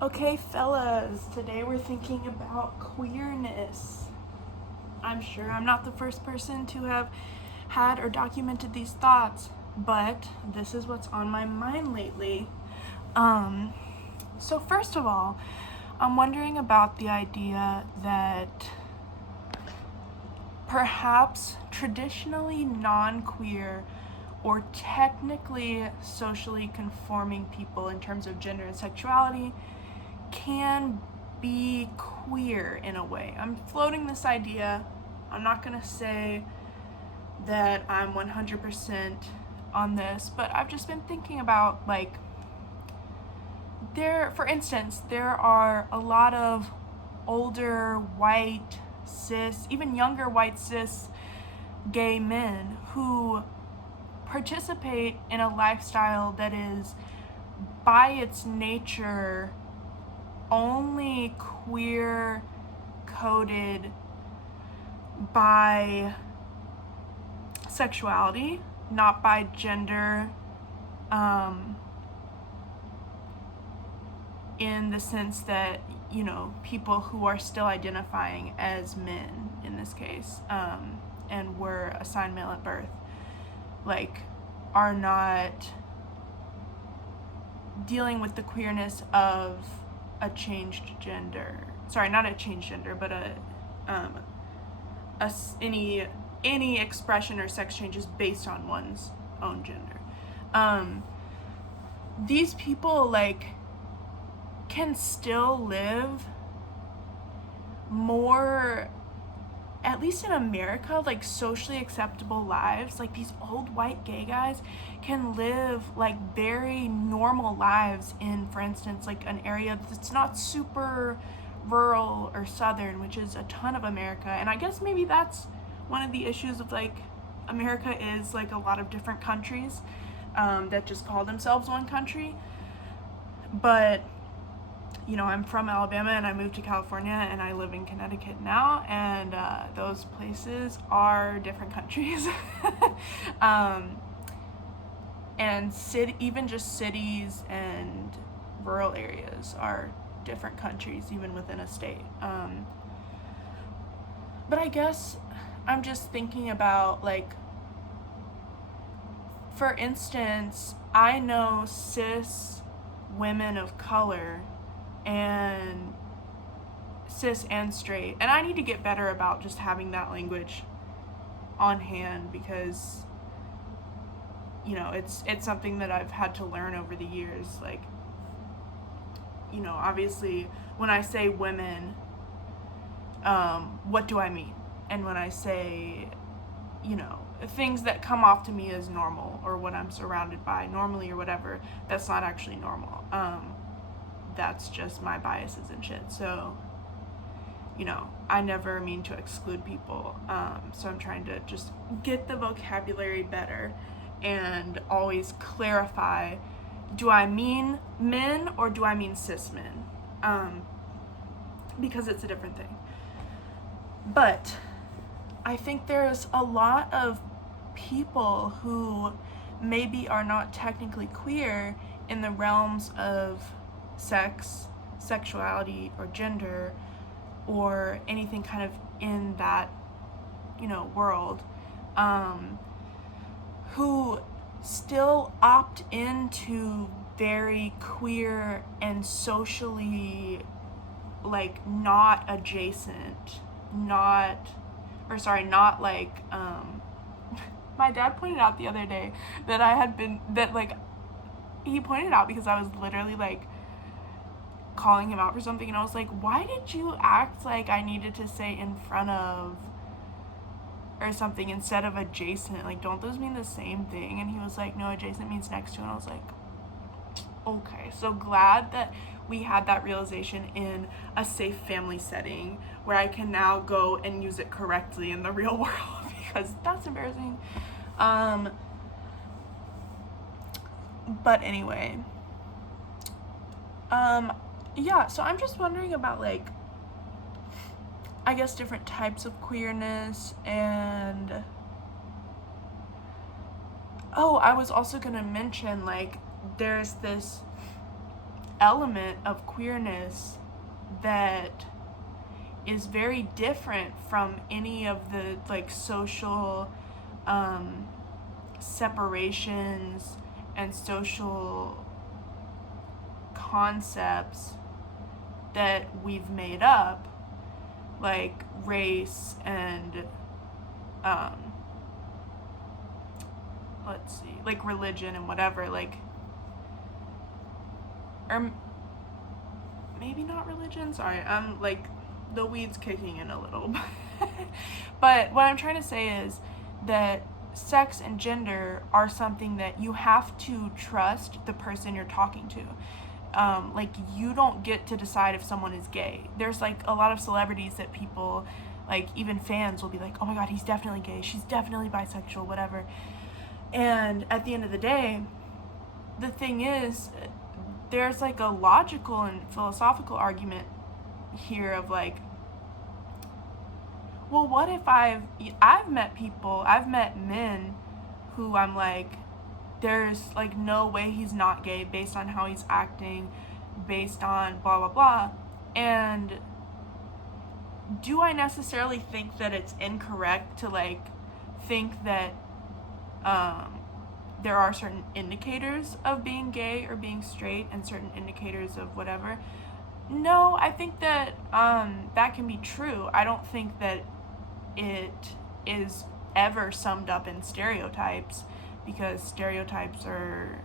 Okay, fellas, today we're thinking about queerness. I'm sure I'm not the first person to have had or documented these thoughts, but this is what's on my mind lately. Um, so first of all, I'm wondering about the idea that perhaps traditionally non-queer or technically socially conforming people in terms of gender and sexuality can be queer in a way. I'm floating this idea. I'm not going to say that I'm 100% on this, but I've just been thinking about, like, for instance, there are a lot of older white cis, even younger white cis gay men who participate in a lifestyle that is by its nature only queer coded by sexuality, not by gender, in the sense that, people who are still identifying as men in this case, and were assigned male at birth, like, are not dealing with the queerness of a changed gender. Sorry, not a changed gender, but any expression or sex changes based on one's own gender. These people, like, can still live more, at least in America, like, socially acceptable lives. Like, these old white gay guys can live, like, very normal lives in, for instance, like, an area that's not super rural or southern, which is a ton of America. And I guess maybe that's one of the issues of, like, America is, like, a lot of different countries that just call themselves one country. But I'm from Alabama and I moved to California and I live in Connecticut now, and those places are different countries. And even just cities and rural areas are different countries, even within a state. But I guess I'm just thinking about, like, for instance, I know cis women of color and cis and straight, and I need to get better about just having that language on hand, because it's something that I've had to learn over the years. Like, obviously when I say women, what do I mean? And when I say things that come off to me as normal, or what I'm surrounded by normally or whatever, that's not actually normal. That's just my biases and shit. So, I never mean to exclude people. So I'm trying to just get the vocabulary better and always clarify, do I mean men or do I mean cis men? Because it's a different thing. But I think there's a lot of people who maybe are not technically queer in the realms of sex, sexuality, or gender, or anything kind of in that, world, who still opt into very queer and socially, like, not adjacent, not like, my dad pointed out the other day that he pointed out because I was literally, like, calling him out for something, and I was like, why did you act like I needed to say in front of or something instead of adjacent? Like, don't those mean the same thing? And he was like, no, adjacent means next to. And I was like, okay. So glad that we had that realization in a safe family setting where I can now go and use it correctly in the real world, because that's embarrassing. But anyway, yeah, so I'm just wondering about, like, I guess different types of queerness. And I was also gonna mention, like, there's this element of queerness that is very different from any of the like social separations and social concepts that we've made up, like race and let's see, like religion and whatever, like, or maybe not religion, sorry, I'm like, the weed's kicking in a little. But what I'm trying to say is that sex and gender are something that you have to trust the person you're talking to. Like, you don't get to decide if someone is gay. There's like a lot of celebrities that people, like even fans, will be like, oh my god, he's definitely gay, she's definitely bisexual, whatever. And at the end of the day, the thing is, there's like a logical and philosophical argument here of like, well, what if I've met men who I'm like, there's like no way he's not gay based on how he's acting, based on blah blah blah. And do I necessarily think that it's incorrect to like think that there are certain indicators of being gay or being straight and certain indicators of whatever? No, I think that that can be true. I don't think that it is ever summed up in stereotypes, because stereotypes are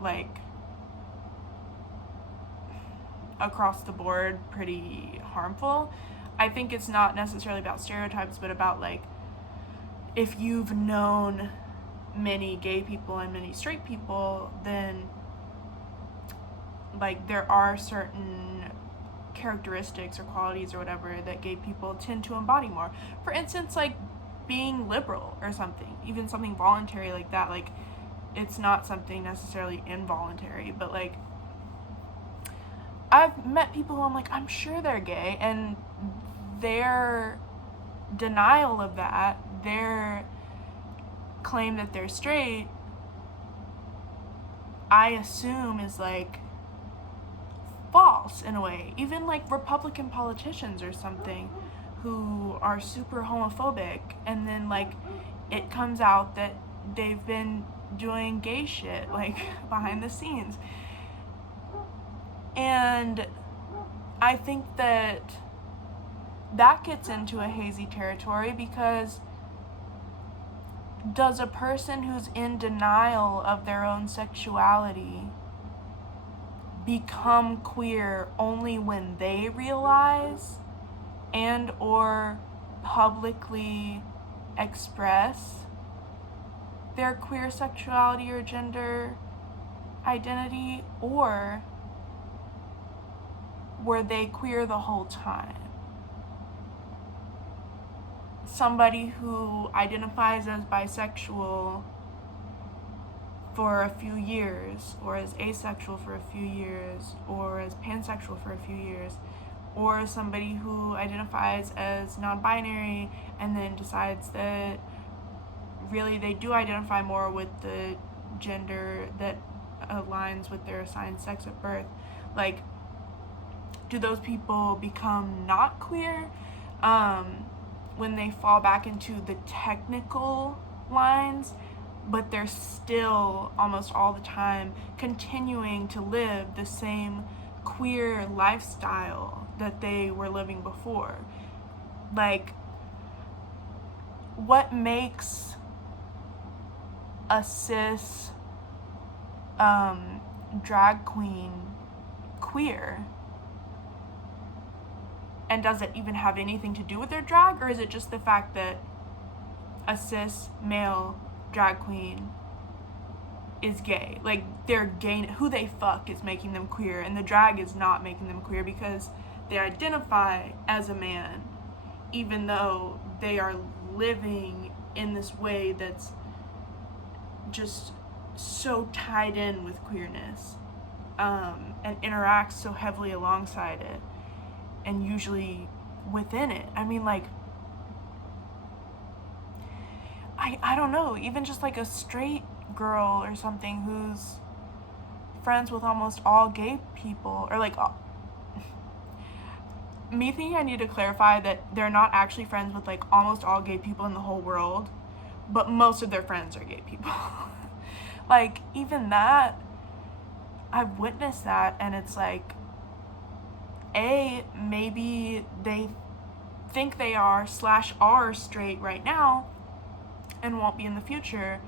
like across the board pretty harmful. I think it's not necessarily about stereotypes, but about like, if you've known many gay people and many straight people, then like there are certain characteristics or qualities or whatever that gay people tend to embody more. For instance, like being liberal or something, even something voluntary like that. Like, it's not something necessarily involuntary, but like, I've met people who I'm like, I'm sure they're gay, and their denial of that, their claim that they're straight, I assume is like false in a way. Even like Republican politicians or something who are super homophobic, and then like it comes out that they've been doing gay shit like behind the scenes. And I think that gets into a hazy territory, because does a person who's in denial of their own sexuality become queer only when they realize and or publicly express their queer sexuality or gender identity, or were they queer the whole time? Somebody who identifies as bisexual for a few years, or as asexual for a few years, or as pansexual for a few years, or somebody who identifies as non-binary and then decides that really they do identify more with the gender that aligns with their assigned sex at birth. Like, do those people become not queer when they fall back into the technical lines, but they're still almost all the time continuing to live the same queer lifestyle that they were living before? Like, what makes a cis drag queen queer? And does it even have anything to do with their drag, or is it just the fact that a cis male drag queen is gay? Like, they're gay, who they fuck is making them queer, and the drag is not making them queer because they identify as a man, even though they are living in this way that's just so tied in with queerness, and interacts so heavily alongside it, and usually within it. I mean, like, I don't know, even just like a straight girl or something who's friends with almost all gay people, or like me thinking I need to clarify that they're not actually friends with like almost all gay people in the whole world, but most of their friends are gay people. Like, even that, I've witnessed that, and it's like, maybe they think they are / are straight right now and won't be in the future,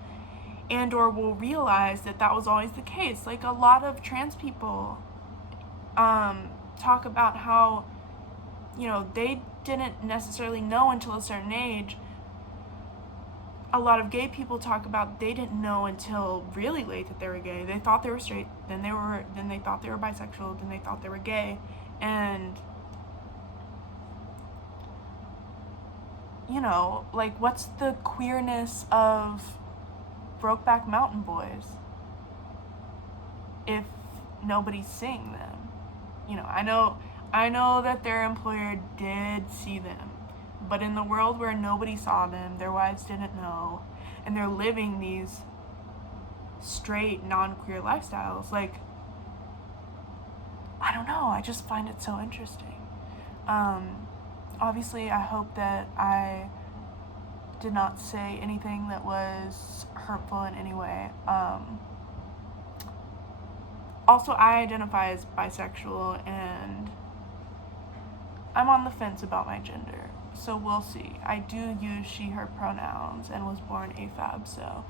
and or will realize that that was always the case. Like, a lot of trans people talk about how, you know, they didn't necessarily know until a certain age. A lot of gay people talk about they didn't know until really late that they were gay. They thought they were straight, then they thought they were bisexual, then they thought they were gay. And, you know, like, what's the queerness of Brokeback Mountain Boys if nobody's seeing them? You know, I know that their employer did see them, but in the world where nobody saw them, their wives didn't know, and they're living these straight, non-queer lifestyles, like, I don't know, I just find it so interesting. Obviously, I hope that I did not say anything that was hurtful in any way. Also, I identify as bisexual, and I'm on the fence about my gender, so we'll see. I do use she, her pronouns and was born AFAB, so,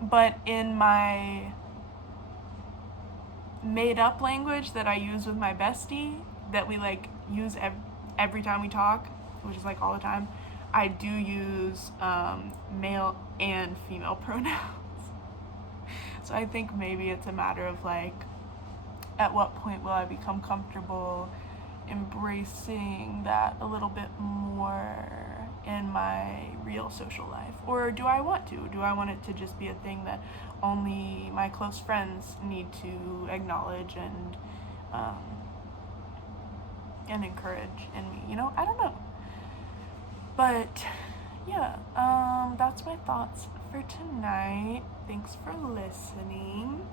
but in my made-up language that I use with my bestie, that we, like, use every time we talk, which is, like, all the time, I do use male and female pronouns. So I think maybe it's a matter of, like, at what point will I become comfortable embracing that a little bit more in my real social life? Or do I want to? Do I want it to just be a thing that only my close friends need to acknowledge and encourage in me? You know, I don't know. But yeah, that's my thoughts for tonight. Thanks for listening.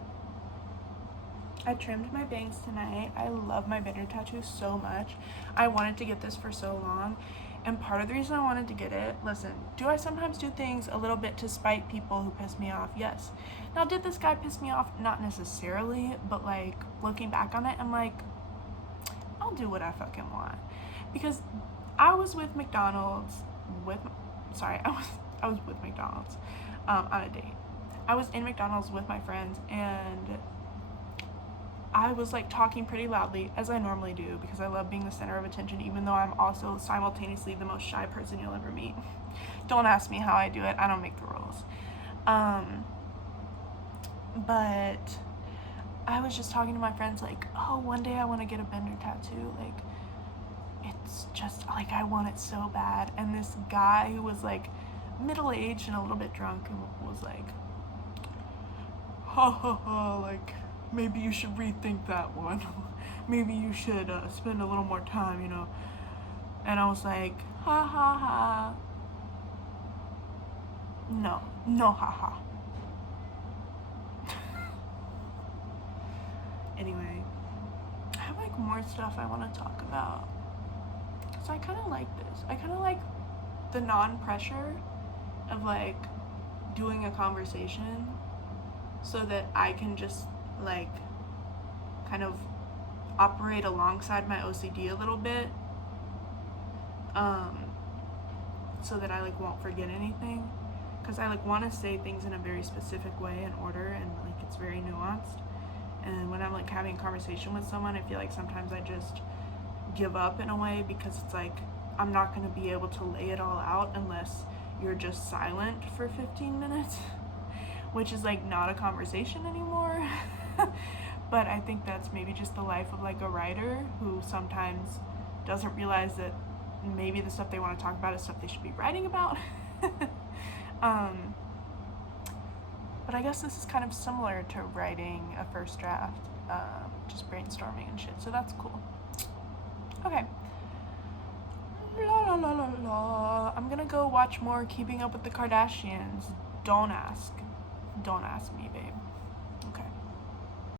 I trimmed my bangs tonight. I love my binder tattoo so much. I wanted to get this for so long, and part of the reason I wanted to get it, listen, do I sometimes do things a little bit to spite people who piss me off? Yes. Now, did this guy piss me off? Not necessarily, but, like, looking back on it, I'm like, I'll do what I fucking want. Because I was with McDonald's I was with McDonald's on a date. I was in McDonald's with my friends, and I was, like, talking pretty loudly, as I normally do, because I love being the center of attention, even though I'm also simultaneously the most shy person you'll ever meet. Don't ask me how I do it. I don't make the rules. But I was just talking to my friends, like, oh, one day I want to get a bender tattoo. Like, it's just, like, I want it so bad. And this guy who was, like, middle-aged and a little bit drunk and was like, ha ha ha, like, maybe you should rethink that one. Maybe you should spend a little more time, you know. And I was like, ha ha ha. No ha ha. Anyway, I have, like, more stuff I want to talk about. So I kind of like this. I kind of like the non-pressure of, like, doing a conversation so that I can just, like, kind of operate alongside my OCD a little bit, so that I, like, won't forget anything, because I, like, want to say things in a very specific way and order, and, like, it's very nuanced. And when I'm, like, having a conversation with someone, I feel like sometimes I just give up in a way, because it's like, I'm not going to be able to lay it all out unless you're just silent for 15 minutes, which is, like, not a conversation anymore. But I think that's maybe just the life of, like, a writer who sometimes doesn't realize that maybe the stuff they want to talk about is stuff they should be writing about. But I guess this is kind of similar to writing a first draft, just brainstorming and shit, so that's cool. Okay. La la la la la. I'm gonna go watch more Keeping Up with the Kardashians. Don't ask me, babe.